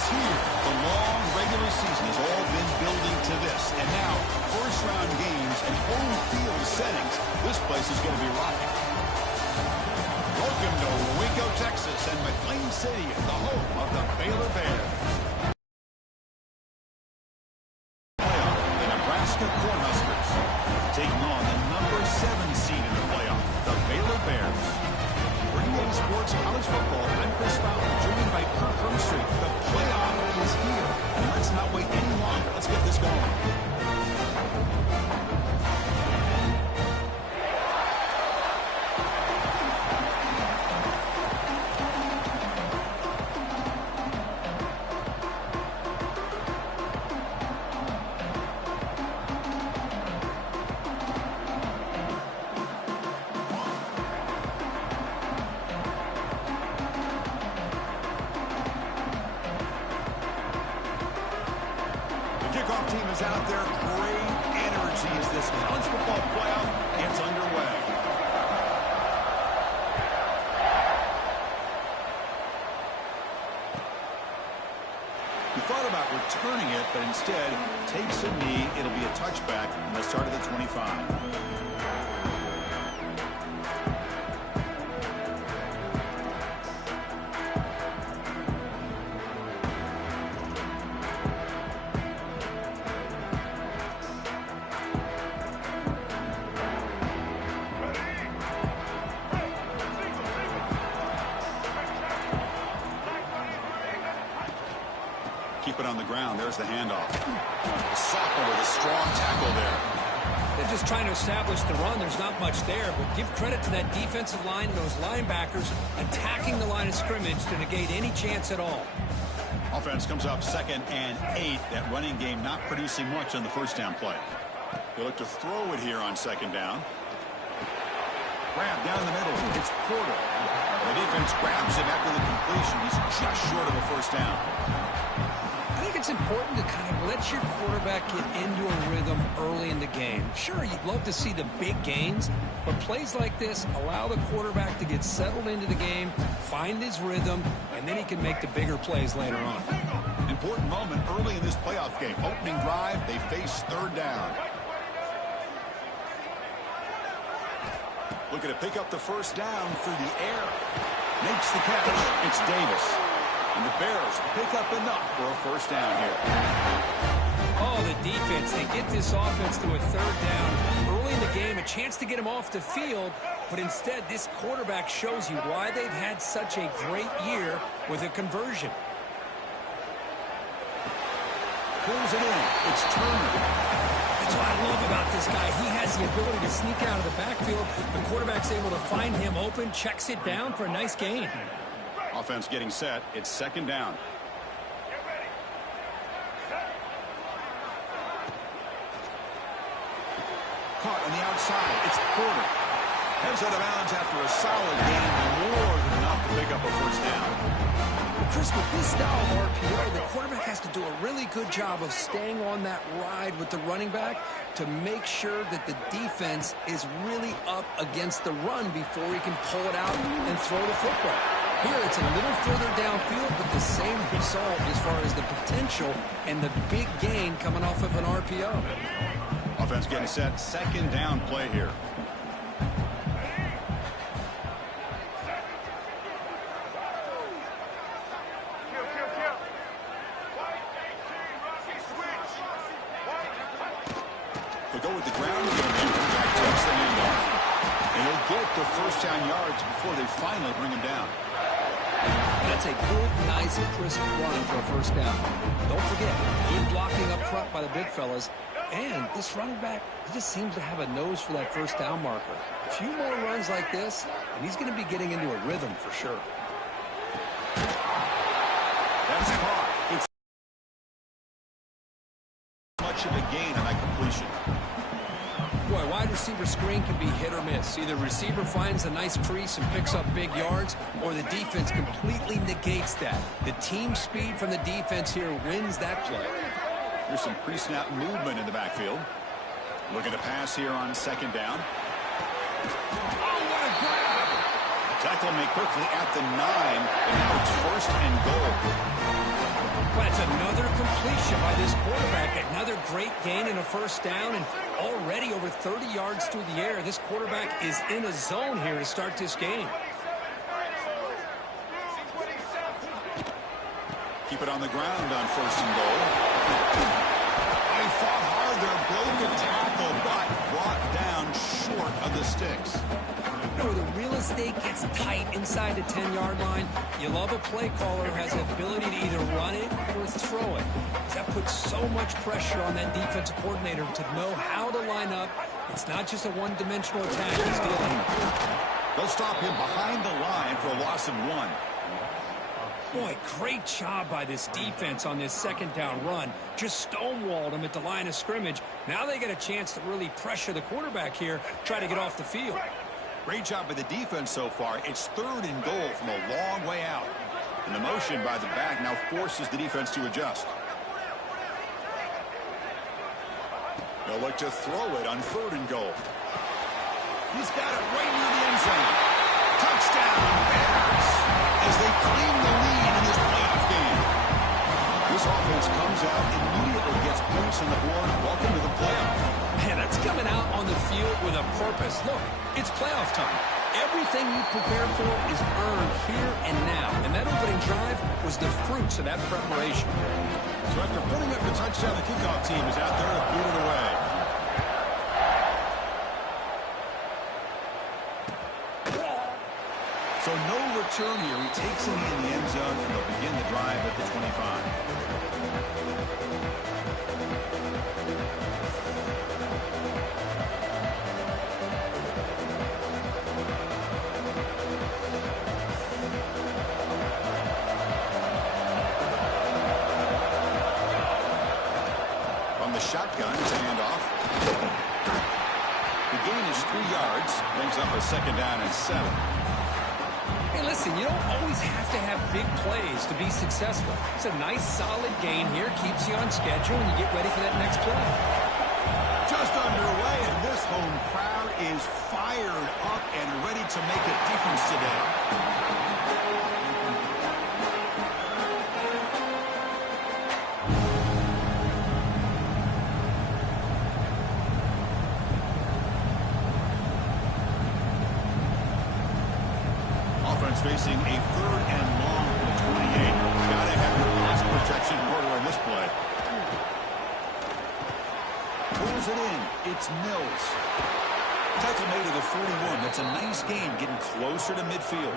is here. The long regular season has all been building to this. And now, first-round games and home field settings. This place is going to be rocking. Welcome to Waco, Texas, and McLean City, the home of the Baylor Bears. The Nebraska Cornhuskers taking on the number 7 seed in the playoff, the Baylor Bears. Bringing sports, college football, I'm Chris Fowler, joined by Kirk Hermstreet. The playoff is here, and let's not wait any longer. Let's get this going. Kickoff team is out there. Great energy as this college football playoff gets underway. He thought about returning it, but instead takes a knee. It'll be a touchback from the start of the 25. Keep it on the ground. There's the handoff. Soccer with a strong tackle there. They're just trying to establish the run. There's not much there, but give credit to that defensive line and those linebackers attacking the line of scrimmage to negate any chance at all. Offense comes up 2nd and 8. That running game not producing much on the first down play. They look to throw it here on 2nd down. Grab down the middle. It's Porter. The defense grabs him after the completion. He's just short of a first down. I think it's important to kind of let your quarterback get into a rhythm early in the game. Sure, you'd love to see the big gains, but plays like this allow the quarterback to get settled into the game, find his rhythm, and then he can make the bigger plays later on. Important moment early in this playoff game. Opening drive, they face 3rd down. Looking to pick up the first down through the air. Makes the catch. It's Davis. And the Bears pick up enough for a first down here. Oh, the defense. They get this offense to a 3rd down. Early in the game, a chance to get him off the field. But instead, this quarterback shows you why they've had such a great year with a conversion. Pulls it in. It's Turner. That's what I love about this guy. He has the ability to sneak out of the backfield. The quarterback's able to find him open, checks it down for a nice gain. Offense getting set. It's 2nd down. Caught on the outside. It's Porter. Heads out of bounds after a solid gain. More than enough to pick up a first down. Chris, with this style of RPO, the quarterback has to do a really good job of staying on that ride with the running back to make sure that the defense is really up against the run before he can pull it out and throw the football. Here, it's a little further downfield, but the same result as far as the potential and the big gain coming off of an RPO. Offense getting set. 2nd down play here. They go with the ground game. Back takes the handoff. And he'll get the first down yards before they finally bring him down. That's a good, nice, crisp run for a first down. Don't forget, good blocking up front by the big fellas. And this running back, he just seems to have a nose for that first down marker. A few more runs like this, and he's going to be getting into a rhythm for sure. That's caught. It's much of a gain on that completion. Boy, wide receiver screen can be hit or miss. Either receiver finds a nice crease and picks up big yards, or the defense completely negates that. The team speed from the defense here wins that play. There's some pre-snap movement in the backfield. Looking to pass here on 2nd down. Oh, what a grab! Tackle made quickly at the 9, and now it's 1st and goal. Well, that's another completion by this quarterback. Another great gain and a first down, and already over 30 yards through the air. This quarterback is in a zone here to start this game. Keep it on the ground on 1st and goal. They fought hard there, broke a tackle, but brought down short of the sticks. You know, the real estate gets tight inside the 10-yard line. You love a play caller who has the ability to either run it or throw it. That puts so much pressure on that defensive coordinator to know how to line up. It's not just a one-dimensional attack he's dealing with. They'll stop him behind the line for a loss of 1. Boy, great job by this defense on this 2nd down run. Just stonewalled him at the line of scrimmage. Now they get a chance to really pressure the quarterback here, try to get off the field. Great job by the defense so far. It's 3rd and goal from a long way out. And the motion by the back now forces the defense to adjust. They'll look to throw it on 3rd and goal. He's got it right near the end zone. Touchdown, Bears, as they claim the lead in this playoff game. This offense comes out, immediately gets points on the board. Welcome to the playoff. Man, that's coming out on the field with a purpose. Look, it's playoff time. Everything you prepare for is earned here and now. And that opening drive was the fruits of that preparation. So after putting up the touchdown, the kickoff team is out there to boot it away. So no return here. He takes it in the end zone, and they'll begin the drive at the 25. From the shotgun, it's a handoff. The gain is 3 yards, brings up a 2nd down and 7. Hey, listen, you don't always have to have big plays to be successful. It's a nice, solid gain here. Keeps you on schedule, and you get ready for that next play. Just underway, and this home crowd is fired up and ready to make a difference today. Facing a 3rd and long from the 28. Gotta have your pass protection order on this play. Pulls it in. It's Mills. Tackle made to the 41. That's a nice gain, getting closer to midfield.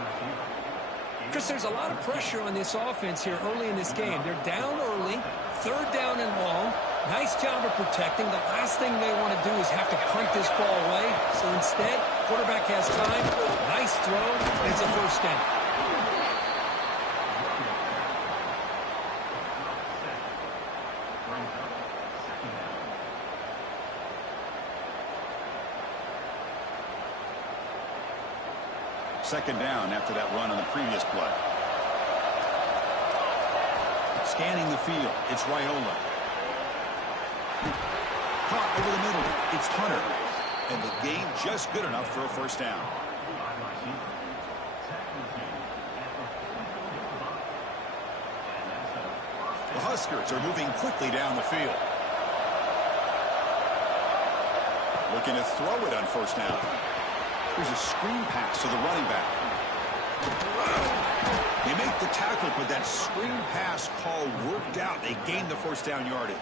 Chris, there's a lot of pressure on this offense here early in this game. They're down early, 3rd down and long. Nice job of protecting. The last thing they want to do is have to punt this ball away. So instead, quarterback has time. Nice throw, and it's a 1st down. Second down after that run on the previous play. Scanning the field, it's Raiola. Caught over the middle, it's Hunter. And the gain just good enough for a 1st down. The Huskers are moving quickly down the field. Looking to throw it on 1st down. Here's a screen pass to the running back. They make the tackle, but that screen pass call worked out. They gained the 1st down yardage.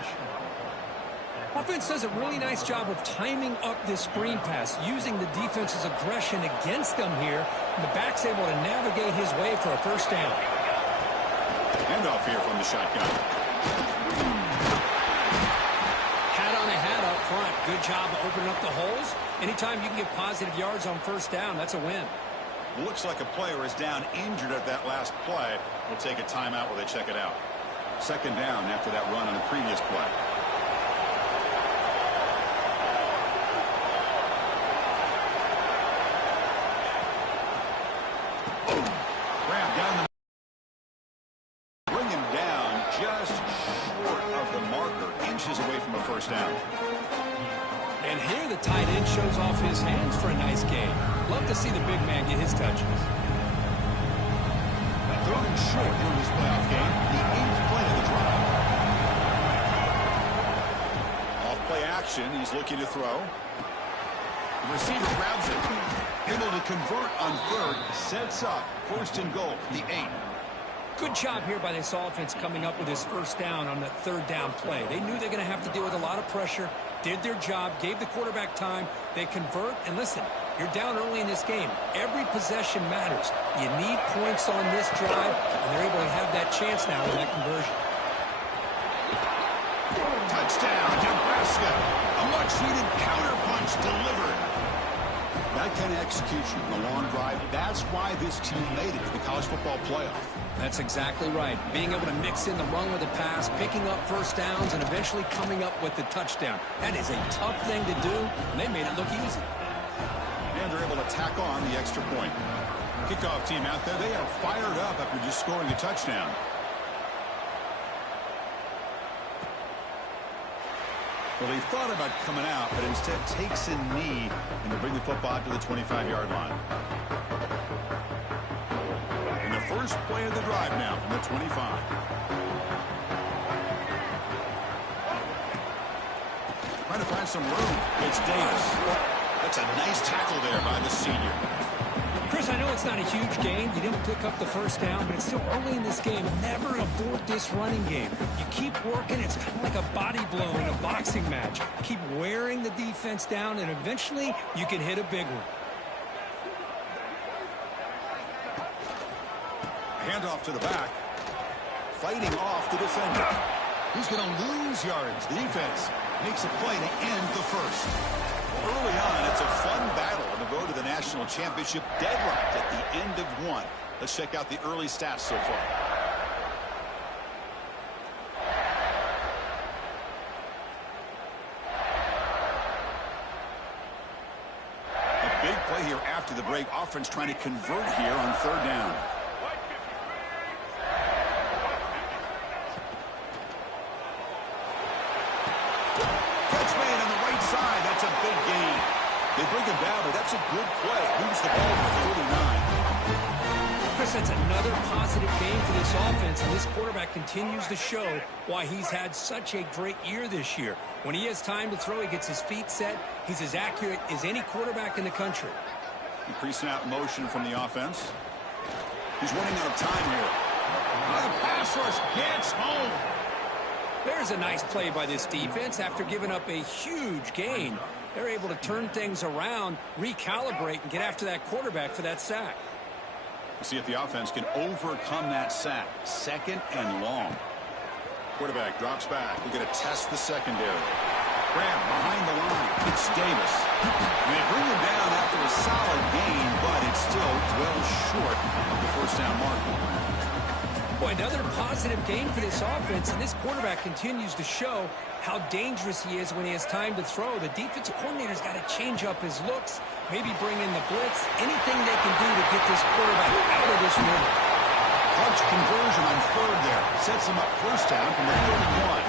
Offense does a really nice job of timing up this screen pass, using the defense's aggression against them here. And the back's able to navigate his way for a 1st down. Handoff here from the shotgun. Hat on a hat up front. Good job of opening up the holes. Anytime you can get positive yards on 1st down, that's a win. Looks like a player is down injured at that last play. We'll take a timeout while they check it out. 2nd down after that run on the previous play. Grab down the... Bring him down just short of the marker. Inches away from a 1st down. And here the tight end shows off his hands for a nice gain. Love to see the big man get his touches. 3rd and short here in this playoff game. The 8th play of the Play action. He's looking to throw. The receiver grabs it. Able to convert on third. Sets up 1st and goal. The 8. Good job here by this offense coming up with his first down on that 3rd down play. They knew they're going to have to deal with a lot of pressure, did their job, gave the quarterback time. They convert, and listen, you're down early in this game. Every possession matters. You need points on this drive, and they're able to have that chance now with that conversion. Touchdown, Nebraska. A much-needed counterpunch delivered. That kind of execution on a long drive, that's why this team made it to the college football playoff. That's exactly right. Being able to mix in the run with the pass, picking up first downs, and eventually coming up with the touchdown. That is a tough thing to do, and they made it look easy. And they're able to tack on the extra point. Kickoff team out there, they are fired up after just scoring a touchdown. Well, they thought about coming out, but instead takes a knee and they bring the football out to the 25-yard line. And the first play of the drive now from the 25. Trying to find some room. It's Davis. That's a nice tackle there by the senior. Chris, I know it's not a huge gain. You didn't pick up the first down, but it's still early in this game. Never abort this running game. You keep working. It's kind of like a body blow in a boxing match. Keep wearing the defense down, and eventually you can hit a big one. Handoff to the back. Fighting off the defender. He's going to lose yards. The defense makes a play to end the first. Early on, it's a fun battle on the road to the national championship, deadlocked at the end of one. Let's check out the early stats so far. A big play here after the break. Offense trying to convert here on 3rd down. That's a big gain. They bring him down, but that's a good play. Moves the ball to 49. Chris, that's another positive game for this offense, and this quarterback continues to show why he's had such a great year this year. When he has time to throw, he gets his feet set. He's as accurate as any quarterback in the country. Pre-snap motion from the offense. He's running out of time here. The pass rush gets home. There's a nice play by this defense. After giving up a huge gain, they're able to turn things around, recalibrate, and get after that quarterback for that sack. We'll see if the offense can overcome that sack. 2nd and long. Quarterback drops back. We're going to test the secondary. Grab behind the line. It's Davis. And they bring him down after a solid gain, but it's still well short of the first down mark. Boy, another positive game for this offense, and this quarterback continues to show how dangerous he is when he has time to throw. The defensive coordinator's got to change up his looks, maybe bring in the blitz, anything they can do to get this quarterback out of this rhythm. Clutch conversion on 3rd there. Sets him up 1st down from the 31.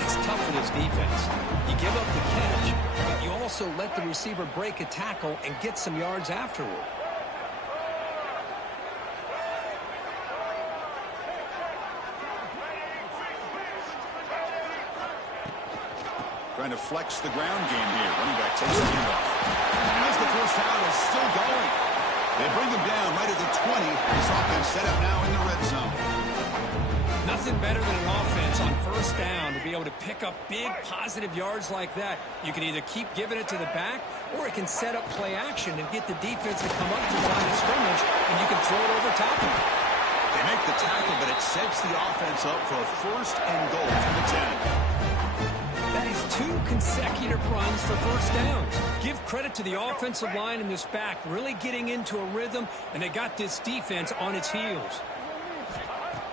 That's tough for this defense. You give up the catch, but you also let the receiver break a tackle and get some yards afterward. Trying to flex the ground game here. Running back takes the handoff. As the first down is still going. They bring him down right at the 20. This offense set up now in the red zone. Nothing better than an offense on 1st down to be able to pick up big positive yards like that. You can either keep giving it to the back, or it can set up play action and get the defense to come up to the line of scrimmage, and you can throw it over top of it. They make the tackle, but it sets the offense up for a 1st and goal from the 10. That is 2 consecutive runs for first downs. Give credit to the offensive line and this back really getting into a rhythm, and they got this defense on its heels.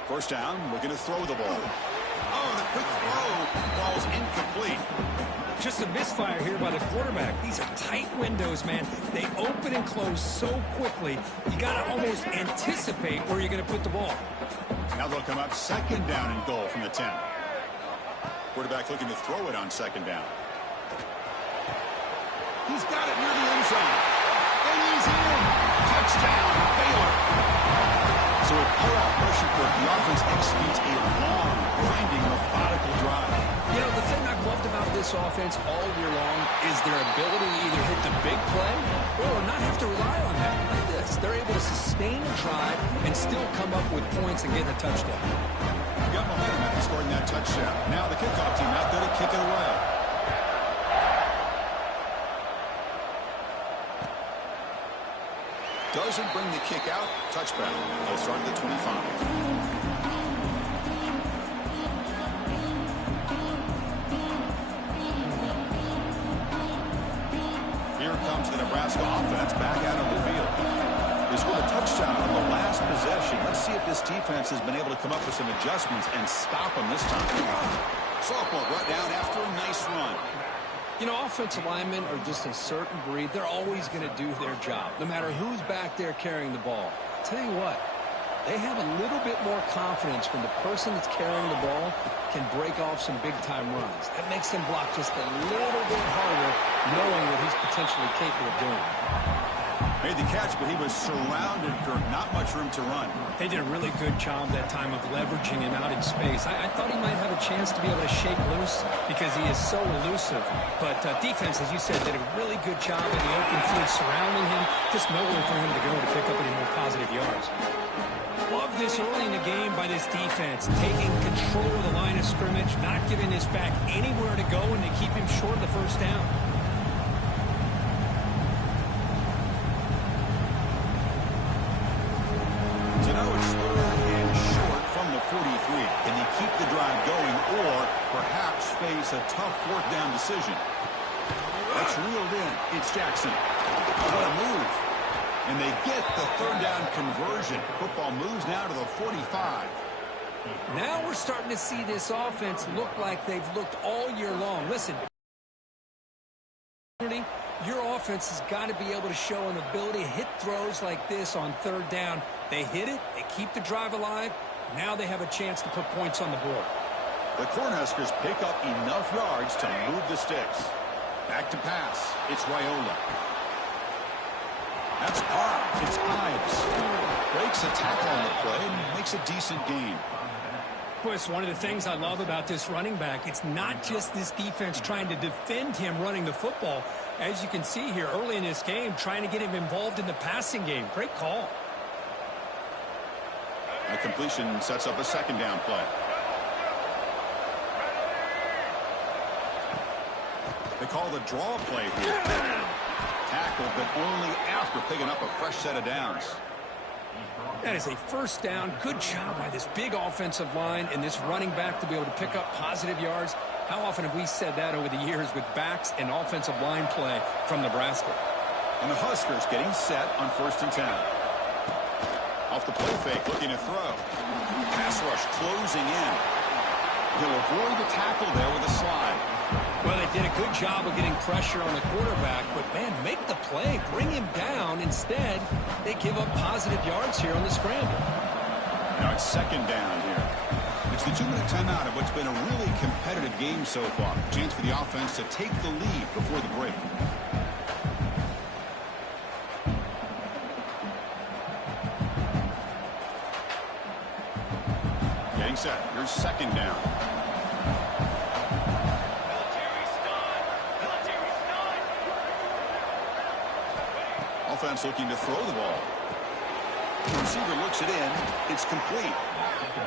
1st down, looking to throw the ball. Oh, the quick throw falls incomplete. Just a misfire here by the quarterback. These are tight windows, man. They open and close so quickly, you got to almost anticipate where you're going to put the ball. Now they'll come up 2nd down and goal from the 10. Quarterback looking to throw it on 2nd down. He's got it near the end zone. And he's in. Touchdown, Baylor. So with pull-out pressure effort, the offense executes a long, grinding, methodical drive. You know, the thing I've loved about this offense all year long is their ability to either hit the big play or not have to rely on that. Like this, they're able to sustain a drive and still come up with points and get a touchdown. Got momentum after scoring that touchdown. Now the kickoff team out there to kick it away. Doesn't bring the kick out. Touchback. They'll start at the 25. Here comes the Nebraska offense back out on the field. They scored a touchdown on the last possession. Let's see if this defense has been able to come up with some adjustments and stop them this time. Softball brought down after a nice run. You know, offensive linemen are just a certain breed. They're always going to do their job, no matter who's back there carrying the ball. I'll tell you what, they have a little bit more confidence when the person that's carrying the ball can break off some big-time runs. That makes them block just a little bit harder, knowing what he's potentially capable of doing. Made the catch, but he was surrounded for not much room to run. They did a really good job that time of leveraging him out in space. I thought he might have a chance to be able to shake loose because he is so elusive. But defense, as you said, did a really good job in the open field surrounding him. Just nowhere for him to go to pick up any more positive yards. Love this early in the game by this defense, taking control of the line of scrimmage, not giving this back anywhere to go, and to keep him short of the first down. So now it's 3rd and short from the 43. Can they keep the drive going or perhaps face a tough 4th down decision? That's reeled in. It's Jackson. Oh, what a move. And they get the 3rd down conversion. Football moves now to the 45. Now we're starting to see this offense look like they've looked all year long. Listen, your offense has got to be able to show an ability to hit throws like this on 3rd down. They hit it, they keep the drive alive. Now they have a chance to put points on the board. The Cornhuskers pick up enough yards to move the sticks. Back to pass. It's Raiola. That's Park. It's Ives. Breaks a tackle on the play and makes a decent gain. Boy, it's one of the things I love about this running back. It's not just this defense trying to defend him running the football. As you can see here early in this game, trying to get him involved in the passing game. Great call. A completion sets up a 2nd down play. They call the draw play here. Tackle, but only after picking up a fresh set of downs. That is a 1st down. Good job by this big offensive line and this running back to be able to pick up positive yards. How often have we said that over the years with backs and offensive line play from Nebraska? And the Huskers getting set on 1st and 10. Off the play fake, looking to throw. Pass rush closing in. He'll avoid the tackle there with a slide. Well, they did a good job of getting pressure on the quarterback, but, man, make the play. Bring him down. Instead, they give up positive yards here on the scramble. Now it's 2nd down here. It's the 2-minute timeout of what's been a really competitive game so far. Chance for the offense to take the lead before the break. Getting set. Here's 2nd down. Offense looking to throw the ball. The receiver looks it in. It's complete.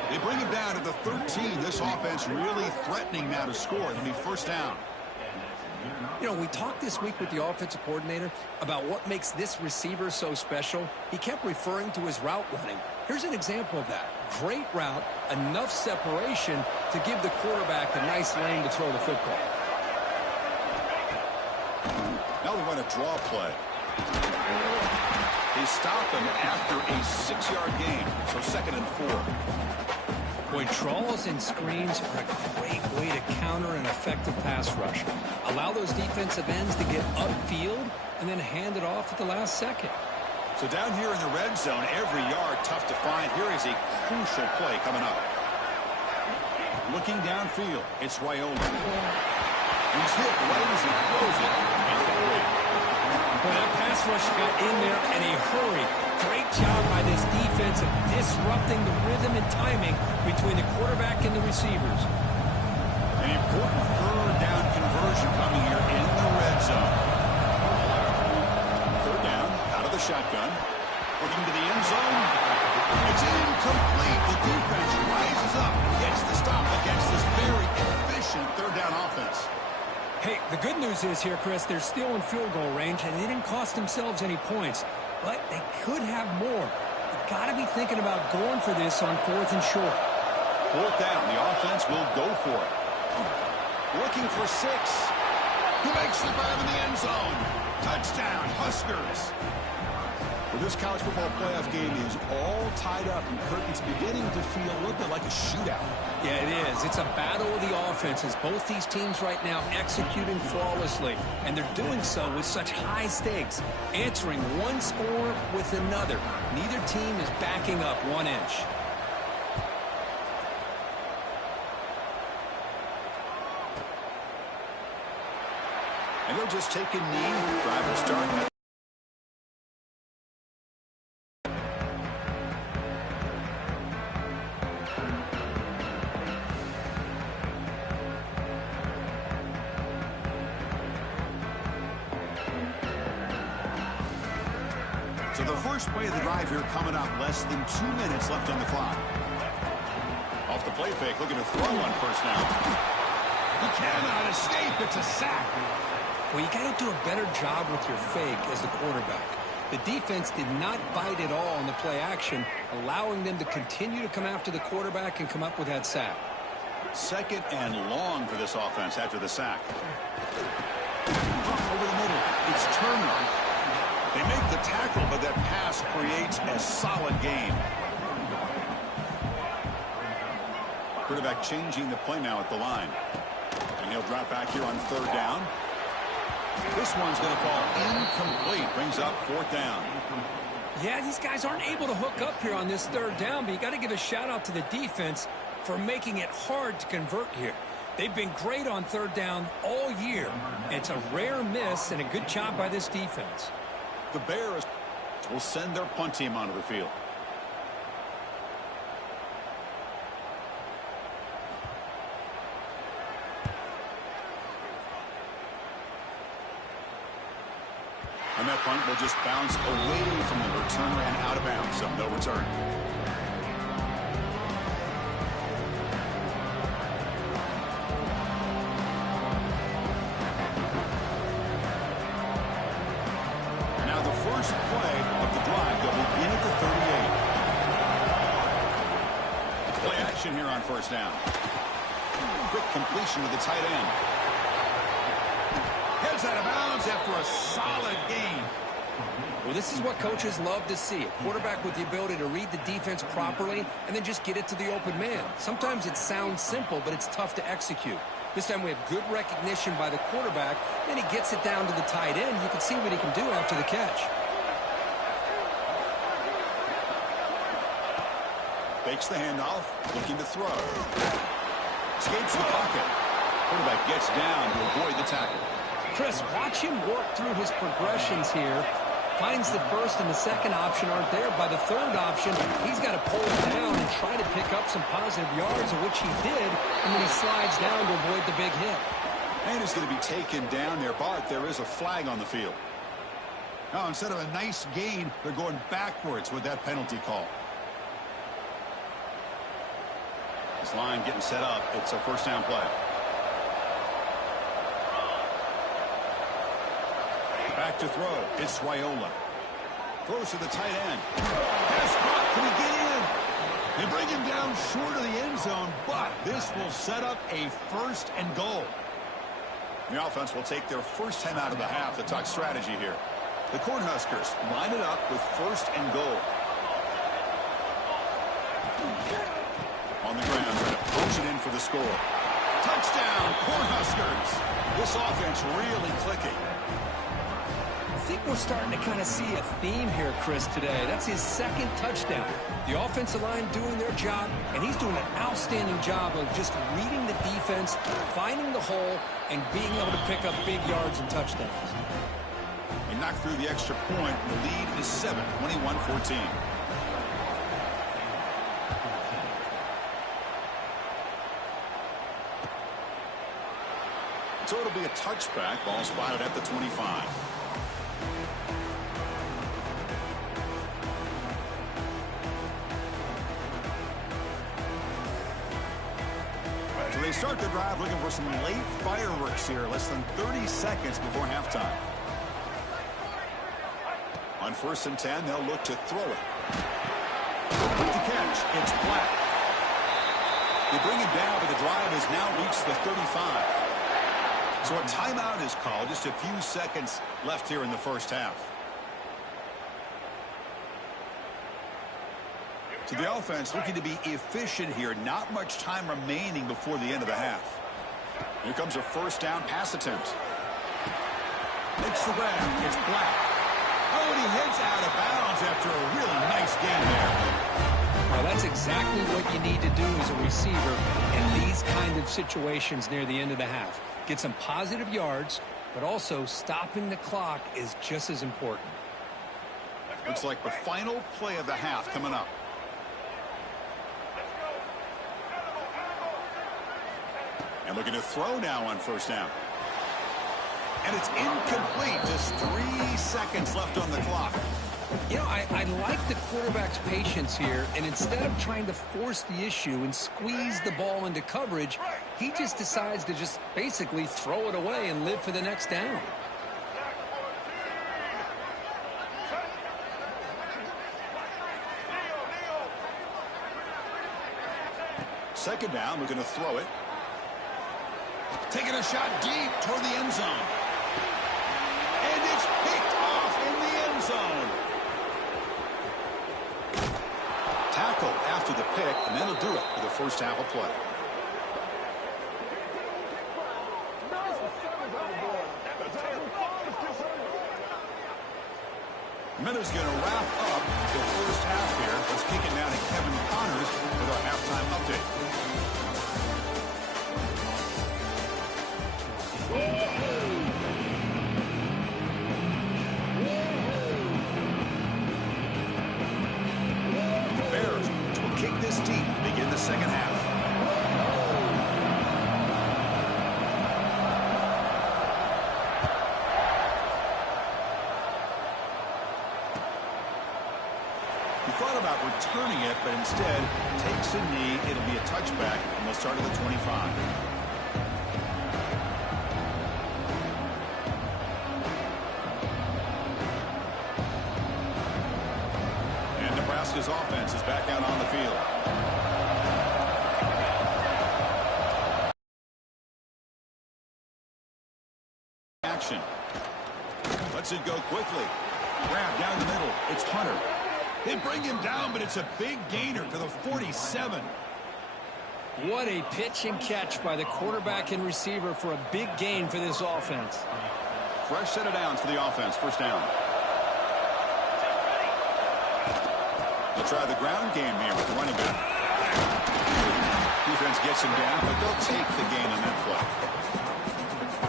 They bring him down to the 13. This offense really threatening now to score. It'll be 1st down. You know, we talked this week with the offensive coordinator about what makes this receiver so special. He kept referring to his route running. Here's an example of that. Great route, enough separation to give the quarterback a nice lane to throw the football. Now they run a draw play. They stop him after a 6-yard gain, so 2nd and 4. Boy, draws and screens are a great way to counter an effective pass rush. Allow those defensive ends to get upfield and then hand it off at the last second. So down here in the red zone, every yard tough to find. Here is a crucial play coming up. Looking downfield, it's Raiola. He's hit right as he throws it. Well, that pass pass rush got in there in a hurry. Great job by this defense of disrupting the rhythm and timing between the quarterback and the receivers. An important third down conversion coming here in the red zone. Third down, out of the shotgun. Looking to the end zone. It's incomplete. The defense rises up, gets the stop against this very efficient third down offense. Hey, the good news is here, Chris, they're still in field goal range, and they didn't cost themselves any points. But they could have more. You've got to be thinking about going for this on 4th and short. Fourth down, the offense will go for it. Looking for 6. He makes the grab in the end zone. Touchdown, Huskers. Well, this college football playoff game is all tied up, and Kirk, it's beginning to feel a little bit like a shootout. Yeah, it is. It's a battle of the offenses. Both these teams right now executing flawlessly, and they're doing so with such high stakes, answering one score with another. Neither team is backing up 1 inch. And they'll just take a knee, drive and start. So the first play of the drive here coming up, less than 2 minutes left on the clock. Off the play fake, looking to throw on first down. He cannot escape. It's a sack. Well, you got to do a better job with your fake as the quarterback. The defense did not bite at all on the play action, allowing them to continue to come after the quarterback and come up with that sack. Second and long for this offense after the sack. Over the middle, it's Turner. They make the tackle, but that pass creates a solid gain. Quarterback changing the play now at the line. And he'll drop back here on third down. This one's going to fall incomplete. Brings up 4th down. Yeah, these guys aren't able to hook up here on this third down, but you got to give a shout out to the defense for making it hard to convert here. They've been great on third down all year. It's a rare miss and a good job by this defense. The Bears will send their punt team onto the field. And that punt will just bounce away from the returner and out of bounds, so no return. Now the first play of the drive, they'll begin at the 38. Play action here on first down. Quick completion to the tight end. Heads out of bounds after a solid gain. Well, this is what coaches love to see. A quarterback with the ability to read the defense properly and then just get it to the open man. Sometimes it sounds simple, but it's tough to execute. This time we have good recognition by the quarterback. Then he gets it down to the tight end. You can see what he can do after the catch. Fakes the handoff, looking to throw. Escapes the pocket. Quarterback gets down to avoid the tackle. Chris, watch him work through his progressions here. Finds the first and the second option aren't there. By the third option, he's got to pull it down and try to pick up some positive yards, of which he did, and then he slides down to avoid the big hit. And is going to be taken down there, but there is a flag on the field. Now, instead of a nice gain, they're going backwards with that penalty call. This line getting set up. It's a first down play. Back to throw. It's Raiola. Throws to the tight end. Pass caught. Can he get in? They bring him down short of the end zone, but this will set up a first and goal. The offense will take their first 10 out of the half to talk strategy here. The Cornhuskers line it up with first and goal. On the ground, trying to push it in for the score. Touchdown, Cornhuskers. This offense really clicking. I think we're starting to kind of see a theme here, Chris, today. That's his second touchdown. The offensive line doing their job, and he's doing an outstanding job of just reading the defense, finding the hole, and being able to pick up big yards and touchdowns. And knock through the extra point. The lead is 7, 21-14. So it'll be a touchback. Ball spotted at the 25. So they start the drive looking for some late fireworks here. Less than 30 seconds before halftime. On 1st and 10, they'll look to throw it. With the catch, it's Black. They bring it down, but the drive has now reached the 35. So a timeout is called. Just a few seconds left here in the first half. So the offense looking to be efficient here. Not much time remaining before the end of the half. Here comes a 1st down pass attempt. Makes the grab. It's Black. Oh, and he heads out of bounds after a really nice game there. Well, that's exactly what you need to do as a receiver in these kind of situations near the end of the half. Get some positive yards, but also stopping the clock is just as important. Looks like the final play of the half coming up. And looking to throw now on 1st down. And it's incomplete. Just 3 seconds left on the clock. You know, I like the quarterback's patience here, and instead of trying to force the issue and squeeze the ball into coverage, he just decides to just basically throw it away and live for the next down. Second down, looking to throw it. Taking a shot deep toward the end zone. And it's picked off in the end zone. Tackle after the pick, and that'll do it for the first half of play. Miller's going to wrap up the first half here. Let's kick it now to Kevin Connors with our halftime update. The Bears will kick this deep to begin the second half. He thought about returning it, but instead takes a knee. It'll be a touchback, and they'll start at the 25. And Nebraska's offense is back out on the field. Action. Lets it go quickly. Grab down the middle. It's Hunter. They bring him down, but it's a big gainer to the 47. What a pitch and catch by the quarterback and receiver for a big gain for this offense. Fresh set of downs for the offense. 1st down. They'll try the ground game here with the running back. Defense gets him down, but they'll take the gain on that play.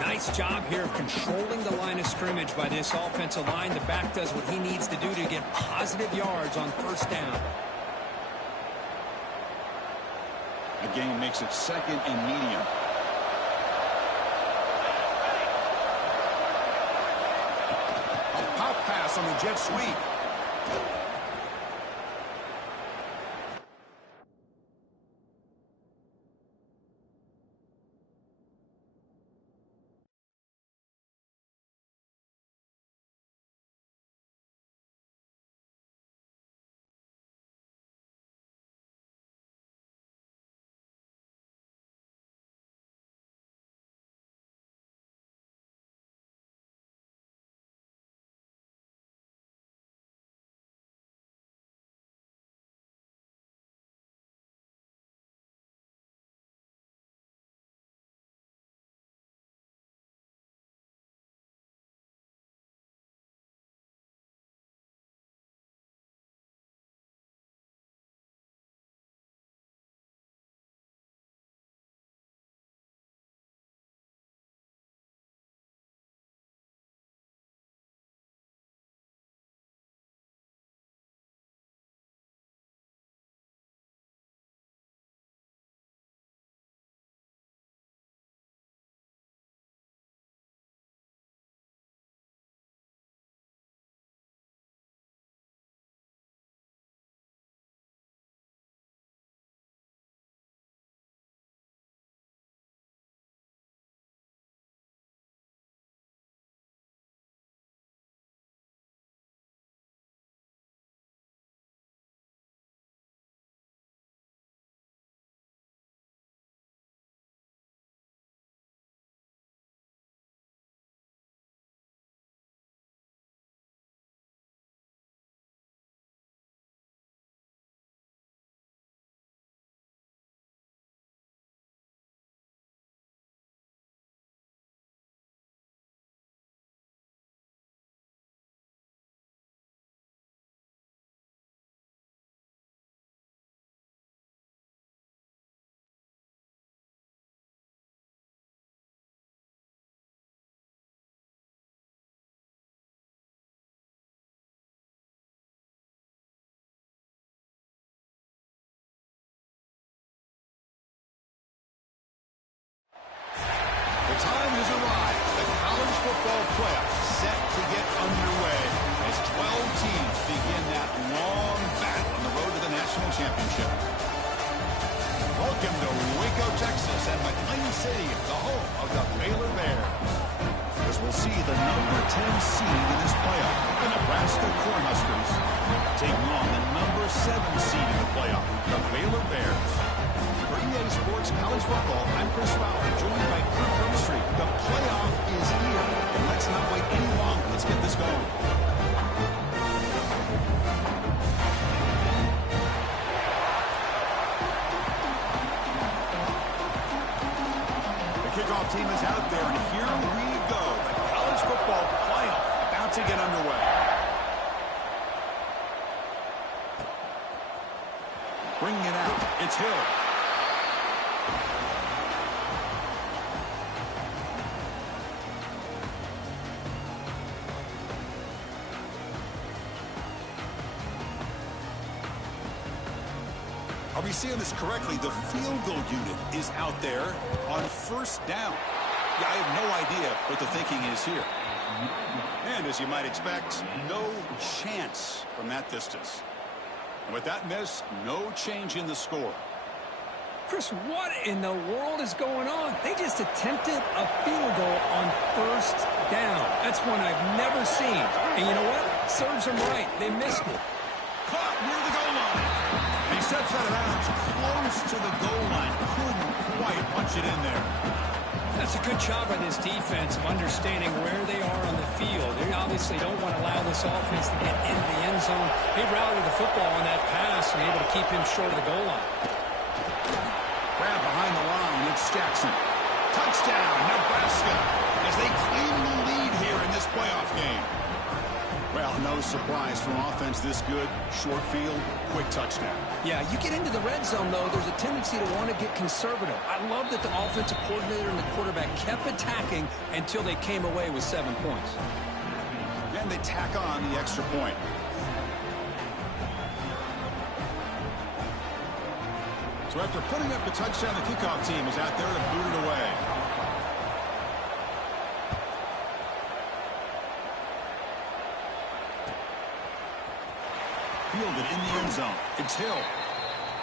Nice job here of controlling the line of scrimmage by this offensive line. The back does what he needs to do to get positive yards on 1st down. The gain makes it 2nd and medium. A pop pass on the jet sweep. football playoff set to get underway as 12 teams begin that long battle on the road to the national championship. Welcome to Waco, Texas, and McLean City, the home of the Baylor Bears. As we'll see the number 10 seed in this playoff, the Nebraska Cornhuskers, taking on the number 7 seed in the playoff, the Baylor Bears. For EA Sports College Football, I'm Chris Fowler, joined by Kirk Herbstreit. The playoff is here, and let's not wait any longer. Let's get this going. Kickoff team is out there, and here we go. The college football playoff about to get underway. Bringing it out, it's Hill. Are we seeing this correctly? The field goal unit is out there on first down. Yeah, I have no idea what the thinking is here. And as you might expect, no chance from that distance. And with that miss, no change in the score. Chris, what in the world is going on? They just attempted a field goal on first down. That's one I've never seen. And you know what? Serves them right. They missed it. Caught near the goal line. He steps out of bounds close to the goal line. Couldn't quite punch it in there. That's a good job by this defense of understanding where they are on the field. They obviously don't want to allow this offense to get into the end zone. They rallied the football on that pass and able to keep him short of the goal line. Grab behind the line. It's Jackson. Touchdown, Nebraska, as they claim the lead here in this playoff game. Well, no surprise from offense this good. Short field, quick touchdown. Yeah, you get into the red zone, though, there's a tendency to want to get conservative. I love that the offensive coordinator and the quarterback kept attacking until they came away with 7 points. And they tack on the extra point. So after putting up the touchdown, the kickoff team is out there to boot it away. Fielded in the end zone. It's Hill.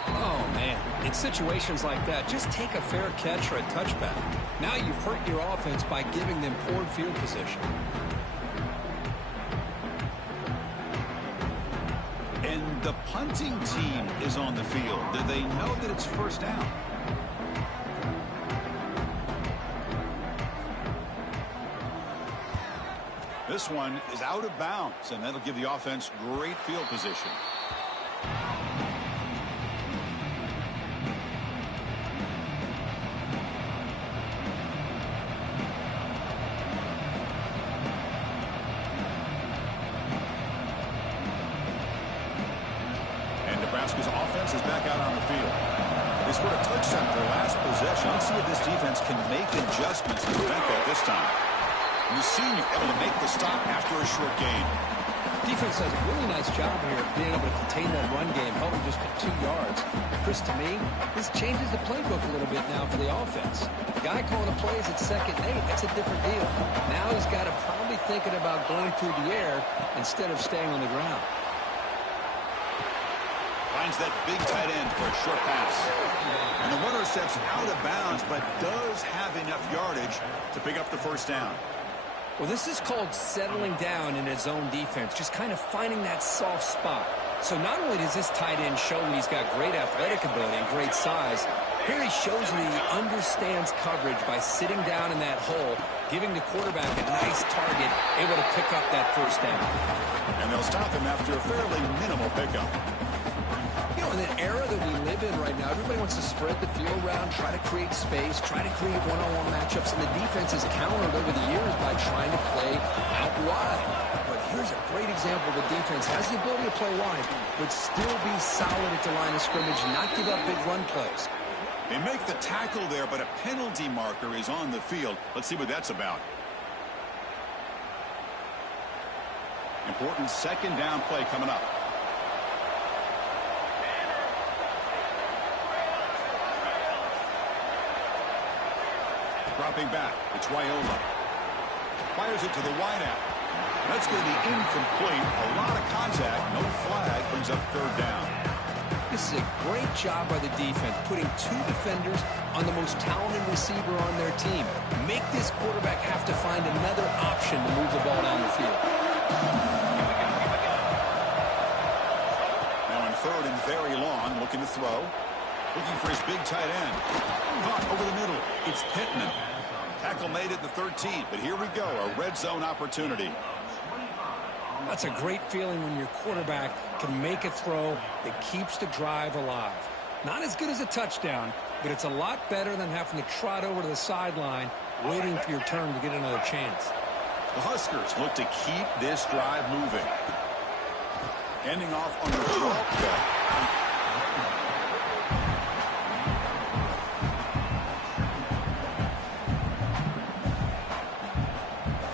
Oh, man. In situations like that, just take a fair catch or a touchback. Now you've hurt your offense by giving them poor field position. And the punting team is on the field. Do they know that it's first down? This one is out of bounds, and that'll give the offense great field position. And Nebraska's offense is back out on the field. They scored a touchdown in their last possession. Let's see if this defense can make adjustments to prevent that this time. And the senior able to make the stop after a short gain. Defense does a really nice job here of being able to contain that run game, held him just for 2 yards. Chris, to me, this changes the playbook a little bit now for the offense. The guy calling the plays at 2nd and 8, that's a different deal. Now he's got to probably thinking about going through the air instead of staying on the ground. Finds that big tight end for a short pass. And the runner steps out of bounds, but does have enough yardage to pick up the first down. Well, this is called settling down in his own defense, just kind of finding that soft spot. So not only does this tight end show he's got great athletic ability and great size, here he shows that he understands coverage by sitting down in that hole, giving the quarterback a nice target, able to pick up that first down. And they'll stop him after a fairly minimal pickup. You know, in an era that we live in right now, everybody wants to spread the field around, try to create space, try to create one-on-one matchups, and the defense has countered over the years by trying to play out wide. But here's a great example. The defense has the ability to play wide, but still be solid at the line of scrimmage, not give up big run plays. They make the tackle there, but a penalty marker is on the field. Let's see what that's about. Important second down play coming up. Dropping back, it's Raiola. Fires it to the wideout. That's going to be incomplete. A lot of contact. No flag. Brings up third down. This is a great job by the defense, putting two defenders on the most talented receiver on their team. Make this quarterback have to find another option to move the ball down the field. Now in third and very long, looking to throw. Looking for his big tight end. Caught over the middle. It's Pittman. Tackle made at the 13, but here we go, a red zone opportunity. That's a great feeling when your quarterback can make a throw that keeps the drive alive. Not as good as a touchdown, but it's a lot better than having to trot over to the sideline waiting for your turn to get another chance. The Huskers look to keep this drive moving. Ending off on the 12th.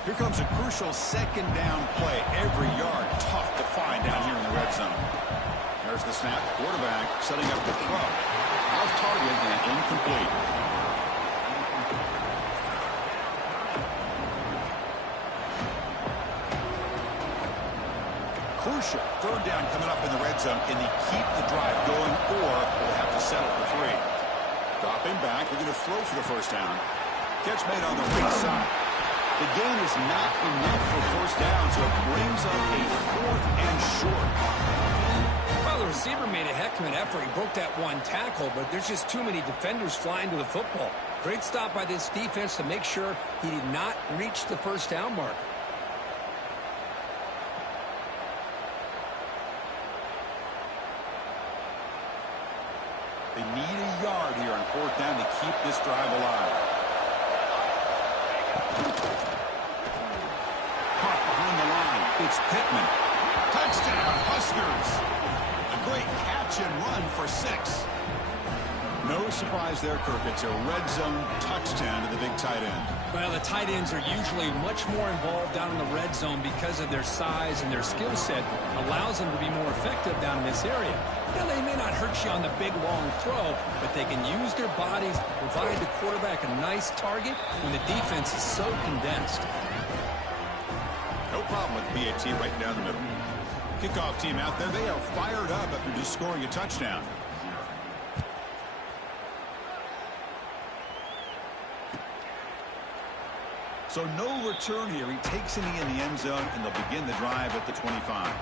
Here comes a crucial second down play. Every yard tough to find down here in the red zone. There's the snap. Quarterback setting up the throw. Off target and incomplete. Crucial third down coming up in the red zone. Can he keep the drive going, or will have to settle for three? Dropping back. We're going to throw for the first down. Catch made on the weak side. The gain is not enough for first down, so it brings up a fourth and short. Well, the receiver made a heck of an effort. He broke that one tackle, but there's just too many defenders flying to the football. Great stop by this defense to make sure he did not reach the first down mark. They need a yard here on fourth down to keep this drive alive. Caught behind the line. It's Pittman. Touchdown, Huskers. A great catch and run for 6. No surprise there, Kirk. It's a red zone touchdown to the big tight end. Well, the tight ends are usually much more involved down in the red zone because of their size and their skill set. Allows them to be more effective down in this area. Now, they may not hurt you on the big, long throw, but they can use their bodies to provide the quarterback a nice target when the defense is so condensed. No problem with BAT right down the middle. Kickoff team out there. They are fired up after just scoring a touchdown. So no return here. He takes it in the end zone, and they'll begin the drive at the 25.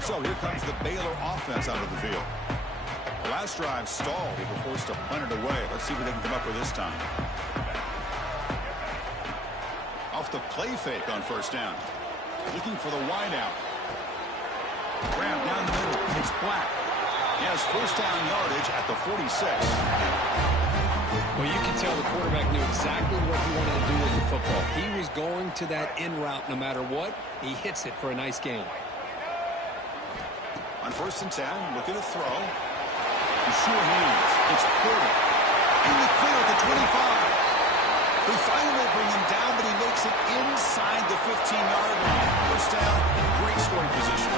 So here comes the Baylor offense out of the field. The last drive stalled. They were forced to punt it away. Let's see what they can come up with this time. Off the play fake on first down. Looking for the wideout. Grab down the middle. It's Black. He has first down yardage at the 46. Well, you can tell the quarterback knew exactly what he wanted to do with the football. He was going to that in route no matter what. He hits it for a nice gain. On first and 10, looking to throw. The sure hands. It's Porter. In the clear at the 25. They finally bring him down, but he makes it inside the 15-yard line. First down, great scoring position.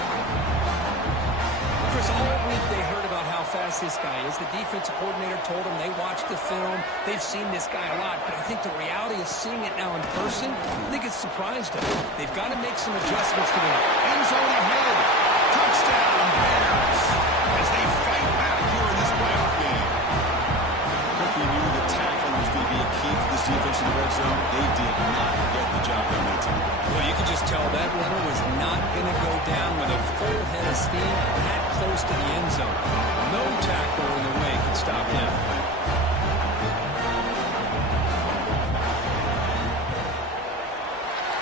Chris, all week they heard about how fast this guy is. The defensive coordinator told them they watched the film. They've seen this guy a lot, but I think the reality of seeing it now in person, I think it's surprised them. They've got to make some adjustments to their end zone ahead. Touchdown, Bears, as they fight back here in this playoff game. Cookie knew the tackling was going to be a key for this defense in the red zone. They did not get the job done that time. Well, you could just tell that runner was not going to go down with a full head of steam that close to the end zone. No tackle in the way could stop him.